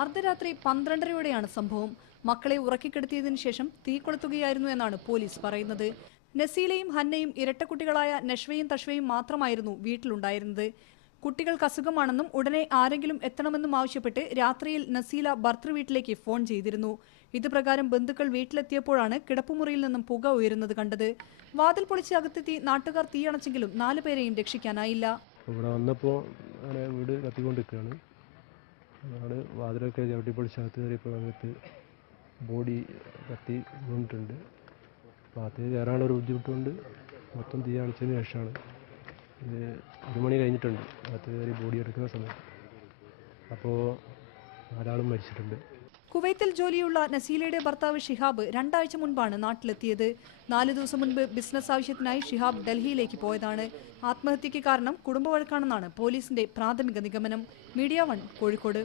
അർദ്ധരാത്രി 12:30-യോടെയാണ് സംഭവം. മക്കളെ ഉറക്കിക്കിടത്തിയതിനു ശേഷം തീ കൊളുത്തുകയായിരുന്നു എന്നാണ് പോലീസ് പറയുന്നത്. നസീലയും ഹന്നയും ഇരട്ടക്കുട്ടികളായ നഷ്വയും തഷ്വയും മാത്രമായിരുന്നു വീട്ടിലുണ്ടായിരുന്നത്. കുട്ടികൾക്ക് അസുഖമാണെന്നും ഉടനെ ആരെങ്കിലും എത്തണമെന്നും ആവശ്യപ്പെട്ട് രാത്രിയിൽ നസീല ഭർത്തൃവീട്ടിലേക്ക് ഫോൺ ചെയ്തിരുന്നു. ഇതുപ്രകാരം ബന്ധുക്കൾ വീട്ടിലെത്തിയപ്പോഴാണ് കിടപ്പുമുറിയിൽ നിന്നും പുക ഉയരുന്നത് കണ്ടത്. വാതിൽ പൊളിച്ച് അകത്തെത്തി നാട്ടുകാർ തീയണച്ചെങ്കിലും 4 പേരെയും രക്ഷിക്കാനായില്ല. ഇവിടെ വന്നപ്പോൾ വീട് കത്തിക്കൊണ്ടിരിക്കുകയാണ്. വാതിലൊക്കെ ചവിട്ടി പൊളിച്ചകത്ത് കയറിയപ്പോൾ സമയത്ത് ബോഡി കത്തി വീണിട്ടുണ്ട്. അപ്പോൾ അത് കയറാനുള്ള ഒരു ബുദ്ധിമുട്ടുണ്ട്. മൊത്തം തീ അണച്ചതിന് ശേഷമാണ്. ഇത് 1 മണി കഴിഞ്ഞിട്ടുണ്ട് അകത്ത് കയറി ബോഡി എടുക്കുന്ന സമയത്ത്. അപ്പോൾ 4 ആളും മരിച്ചിട്ടുണ്ട്. കുവൈത്തിൽ ജോലിയുള്ള നസീലയുടെ ഭർത്താവ് ഷിഹാബ് 2 ആഴ്ച മുൻപാണ് നാട്ടിലെത്തിയത്. 4 ദിവസം മുൻപ് ബിസിനസ് ആവശ്യത്തിനായി ഷിഹാബ് ഡൽഹിയിലേക്ക് പോയതാണ്. ആത്മഹത്യയ്ക്ക് കാരണം കുടുംബവഴക്കാണെന്നാണ് പോലീസിന്റെ പ്രാഥമിക നിഗമനം. മീഡിയ 1 കോഴിക്കോട്.